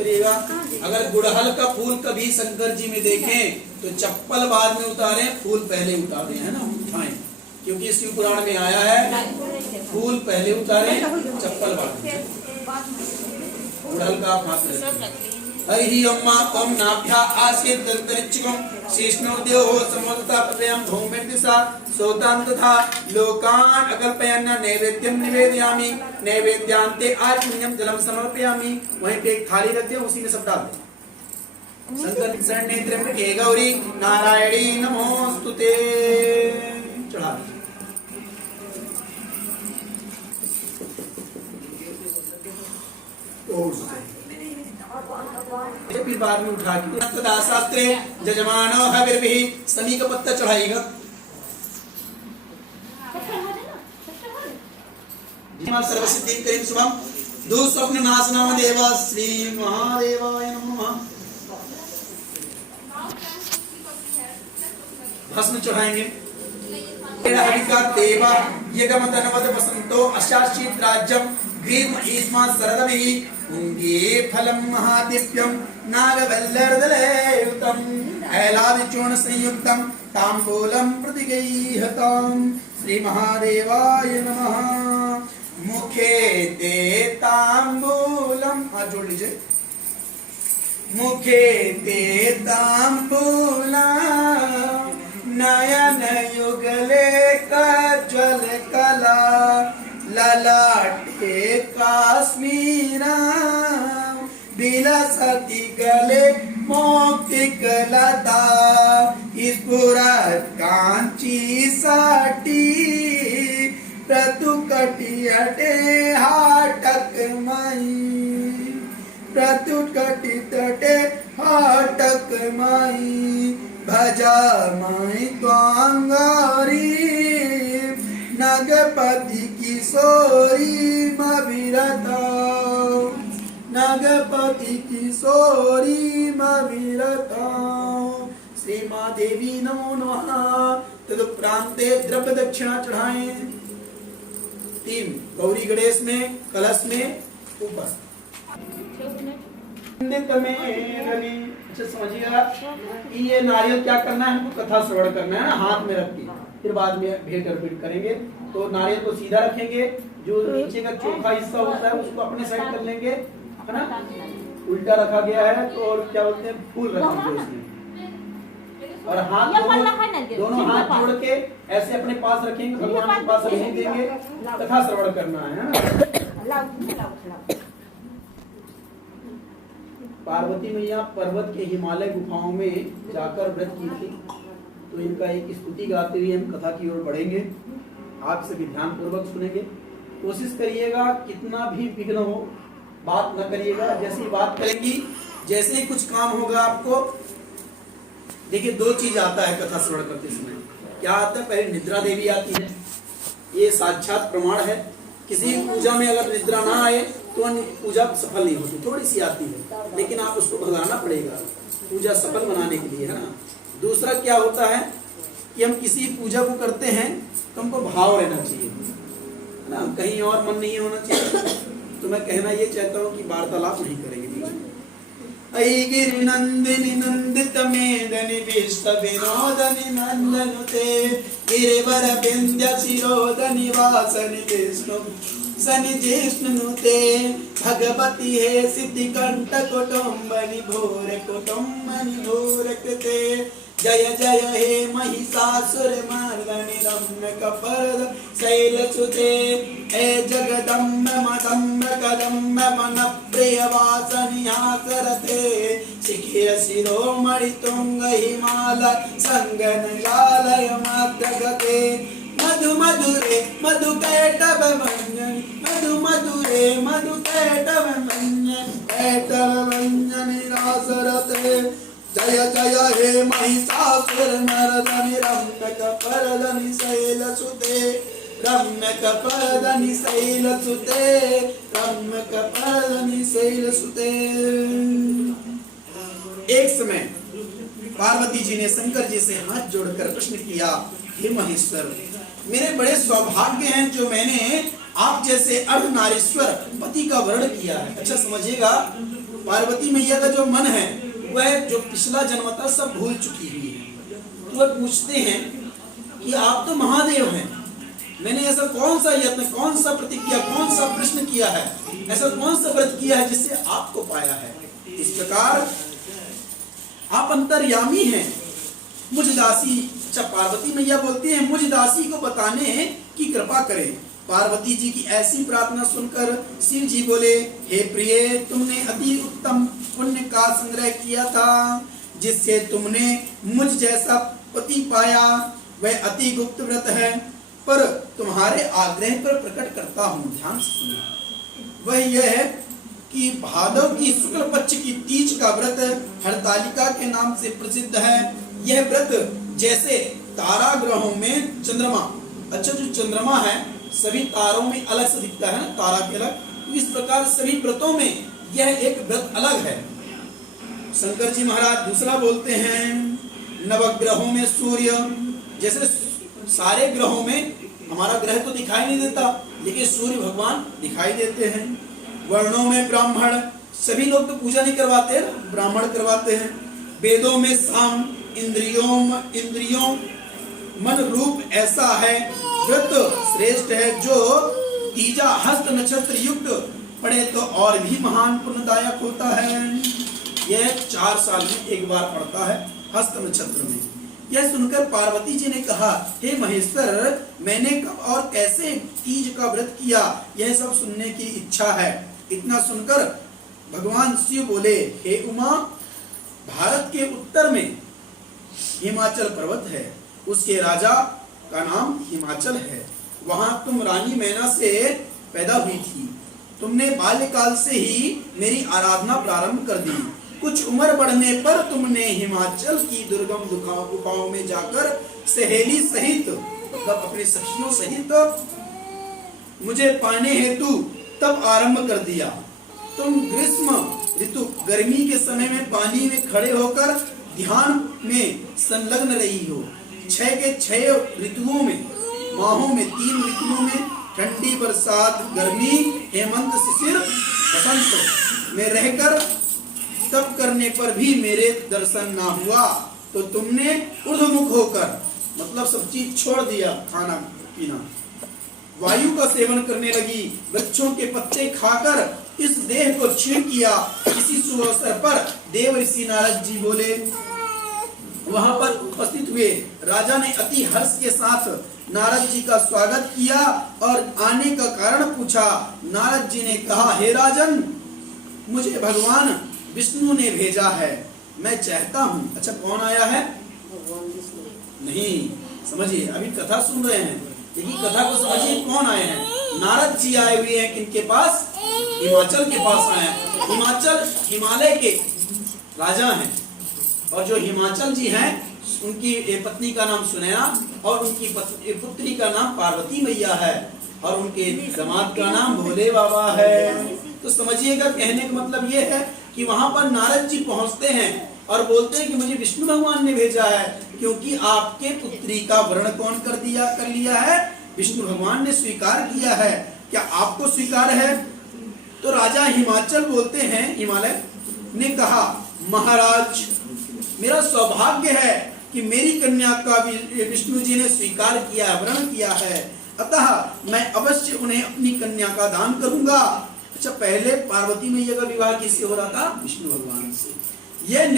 करिएगा। अगर गुड़हल का फूल कभी शंकर जी में देखें तो चप्पल बाद में उतारे, फूल पहले उतारे, है ना, उठाएं, क्योंकि शिव पुराण में आया है फूल पहले उतारे चप्पल बाद में। गुड़हल का आप हाथ में हरि ओम ओम नाभ्या आसीत दंतरिक्षकम शेषनोद्यो समोदता प्रयम भौमेर्दिशा सोतां तथा लोकान अकल्पयन् नैवेद्यम निवेदयामि नैवेद्यांते आचमनीयम जलम समर्पयामि। वहीं पे एक थाली रखते हैं, उसी में सब डाल दें। शंकर शरण नेत्र में हे गौरी नारायणी नमोस्तुते चढ़ा फिर बाद में उठा के शास्त्रे जजमानो हविर्भिः सनी का पत्ता चढ़ाएगा। सर्वसिद्धि करीम शुभम दुःस्वप्न नाशनम देव श्री महादेवाय नमः। भस्म चढ़ाएंगे। देवा यगम तनवद वसंतो अशाशीत राज्यम ग्रीष्म ईस्मा शरदभिः पुंगे फलम महादिव्यम नागवल्लरदलयुतम ऐलादिचूर्ण संयुक्तम तांबूलम प्रतिगृह्यताम्। श्री महादेवाय नमः। मुखे ते तांबूलम, हाथ जोड़ लीजिए। मुखे ते तांबूलम नयन युगले कज्ज्वल कला ललाटे काश्मीरा विलसति गले मौक्तिक लता स्फुरत् कांची साटी प्रतुकटियटे हाटक मई प्रतुकटि तटे हाटक मई भजा मई त्वांगारी नगपति किशोरी मविरता नगपति किशोरी मविरता। श्री माँ देवी नमो नमः। तदुपरांते द्रव्य दक्षिणा चढ़ाएं। 3 गौरी गणेश में कलश में ऊपर। अच्छा समझिएगा, ये नारियल क्या करना है, हमको कथा श्रवण करना है ना, हाथ में रख के, फिर बाद में भेंट अर्पित करेंगे। तो नारियल को सीधा रखेंगे, जो नीचे का चोखा हिस्सा होता है उसको अपने साइड कर लेंगे, है ना, उल्टा रखा गया है तो, और क्या बोलते हैं, फूल रखेंगे उसमें, और हाथ दोनों हाथ जोड़ के ऐसे अपने पास रखेंगे, भगवान के पास रख देंगे, कथा श्रवण करना है ना। पार्वती मैया पर्वत के हिमालय गुफाओं में जाकर व्रत की थी, तो इनका एक स्तुति गाते हुए हम कथा की ओर बढ़ेंगे। आप सभी ध्यान पूर्वक सुनेंगे। कोशिश करिएगा कितना भी विघ्न हो बात न करिएगा, जैसी बात करेंगी जैसे ही कुछ काम होगा आपको। देखिए 2 चीज आता है कथा श्रवण करते समय। क्या आता है? पहले निद्रा देवी आती है, ये साक्षात प्रमाण है। किसी पूजा में अगर निद्रा ना आए तो पूजा सफल नहीं होती, थोड़ी सी आती है, लेकिन आप उसको भगाना पड़ेगा पूजा सफल बनाने के लिए, है ना। दूसरा क्या होता है कि हम किसी पूजा को करते हैं तो हमको भाव रहना चाहिए, है ना, कहीं और मन नहीं होना चाहिए। तो मैं कहना ये चाहता हूँ कि वार्तालाप नहीं करेंगे। ऐ गिरि नंदिनी नंदित मेदनि विश्व विनोदनि नंदनुते गिरिवर विंध्य शिरोदनि वासनि विष्णु सनि जिष्णुनुते भगवती हे सिद्धि कंठ कुटुंबनि भोर कुटुंबनि भोर कृते जय जय हे महिषासुर मर्दनि रम्यक परद शैलसुते हे जगदम्ब मदम्ब कदम्ब मन प्रिय वासनि हासरते शिखिर शिरोमणि तुंग हिमालय संगन जालय मध्यगते मधु मधुरे मधु कैटव मंजन मधु मधुरे मधु कैटव मंजन कैटव मंजन रासरते जय जय हे महिषासुर मर्दनि रम्यक परदनि शैलसुते रम्यक परदनि शैलसुते रम्यक परदनि शैलसुते। एक समय पार्वती जी ने शंकर जी से हाथ जोड़कर प्रश्न किया, हे महेश्वर, मेरे बड़े सौभाग्य हैं जो मैंने आप जैसे अर्धनारीश्वर पति का वर्ण किया है। अच्छा समझिएगा, पार्वती मैया का जो मन है वह जो पिछला जन्म था सब भूल चुकी हुई है। तो वह पूछते हैं कि आप तो महादेव हैं, मैंने ऐसा कौन सा यत्न, कौन सा प्रतिज्ञा, कौन सा प्रश्न किया है, ऐसा कौन सा व्रत किया है जिससे आपको पाया है। इस प्रकार आप अंतर्यामी हैं, मुझ दासी। अच्छा, पार्वती मैया बोलती हैं मुझ दासी को बताने की कृपा करें। पार्वती जी की ऐसी प्रार्थना सुनकर शिव जी बोले, हे प्रिय, तुमने अति उत्तम पुण्य का संग्रह किया था, जिससे तुमने मुझ जैसा पति पाया। वह अति गुप्त व्रत है, पर तुम्हारे आग्रह पर प्रकट करता हूँ, ध्यान से सुनो। वह यह है कि भादव की शुक्ल पक्ष की तीज का व्रत हरतालिका के नाम से प्रसिद्ध है। यह व्रत जैसे तारा ग्रहों में चंद्रमा, अच्छा जो चंद्रमा है सभी तारों में अलग से दिखता है ना, तारा के अलग, तो इस प्रकार सभी व्रतों में यह एक व्रत अलग है। शंकर जी महाराज दूसरा बोलते हैं, नवग्रहों में सूर्य, जैसे सारे ग्रहों में हमारा ग्रह तो दिखाई नहीं देता, लेकिन सूर्य भगवान दिखाई देते हैं। वर्णों में ब्राह्मण, सभी लोग तो पूजा नहीं करवाते हैं, ब्राह्मण करवाते हैं। वेदों में साम, इंद्रियों मन रूप ऐसा है व्रत श्रेष्ठ है, जो तीजा हस्त नक्षत्र युक्त पढ़े तो और भी महान पुण्यदायक होता है। यह 4 साल में एक बार पड़ता है हस्त नक्षत्र में। यह सुनकर पार्वती जी ने कहा, हे महेश्वर, मैंने कब और कैसे तीज का व्रत किया, यह सब सुनने की इच्छा है। इतना सुनकर भगवान शिव बोले, हे उमा, भारत के उत्तर में हिमाचल पर्वत है, उसके राजा का नाम हिमाचल है। वहां तुम रानी मैना से पैदा हुई थी। तुमने बाल्यकाल से ही मेरी आराधना प्रारंभ कर दी। कुछ उम्र बढ़ने पर तुमने हिमाचल की दुर्गम गुफाओं में जाकर सहेली सहित, मतलब अपनी सखियों सहित मुझे पाने हेतु तब आरंभ कर दिया। तुम ग्रीष्म ऋतु गर्मी के समय में पानी में खड़े होकर ध्यान में संलग्न रही हो। 6 के 6 ऋतुओं में, माहों में, 3 ऋतुओं में, ठंडी, बरसात, गर्मी, हेमंत, शिशिर, बसंत में रहकर तप करने पर भी मेरे दर्शन ना हुआ, तो तुमने ऊर्ध्वमुख होकर, मतलब सब चीज छोड़ दिया, खाना पीना, वायु का सेवन करने लगी, वृक्षों के पत्ते खाकर इस देह को क्षीण किया। इसी शुभ अवसर पर देव ऋषि नारद जी बोले, वहां पर उपस्थित हुए राजा ने अति हर्ष के साथ नारद जी का स्वागत किया और आने का कारण पूछा। नारद जी ने कहा, हे राजन, मुझे भगवान विष्णु ने भेजा है, मैं चाहता हूँ। अच्छा, कौन आया है? नहीं, समझिए, अभी कथा सुन रहे हैं, लेकिन कथा को समझिए, कौन आए हैं? नारद जी आए हुए हैं, किनके पास? हिमाचल के पास आए हैं। हिमाचल हिमालय के राजा हैं, और जो हिमाचल जी हैं उनकी पत्नी का नाम सुनैना और उनकी पुत्री का नाम पार्वती मैया है, और उनके दामाद का नाम भोले बाबा है। तो समझिएगा, कहने का मतलब ये है कि वहां पर नारद जी पहुंचते हैं और बोलते हैं कि मुझे विष्णु भगवान ने भेजा है, क्योंकि आपके पुत्री का वर्ण कौन कर लिया है? विष्णु भगवान ने स्वीकार किया है। क्या आपको स्वीकार है? तो राजा हिमाचल बोलते हैं, हिमालय ने कहा, महाराज, मेरा सौभाग्य है कि मेरी कन्या का विष्णु जी ने स्वीकार किया, वर्ण किया है, अतः मैं अवश्य उन्हें अपनी कन्या का दान करूंगा। अच्छा, पहले पार्वती मैया का विवाह किससे हो रहा था? विष्णु भगवान से। यह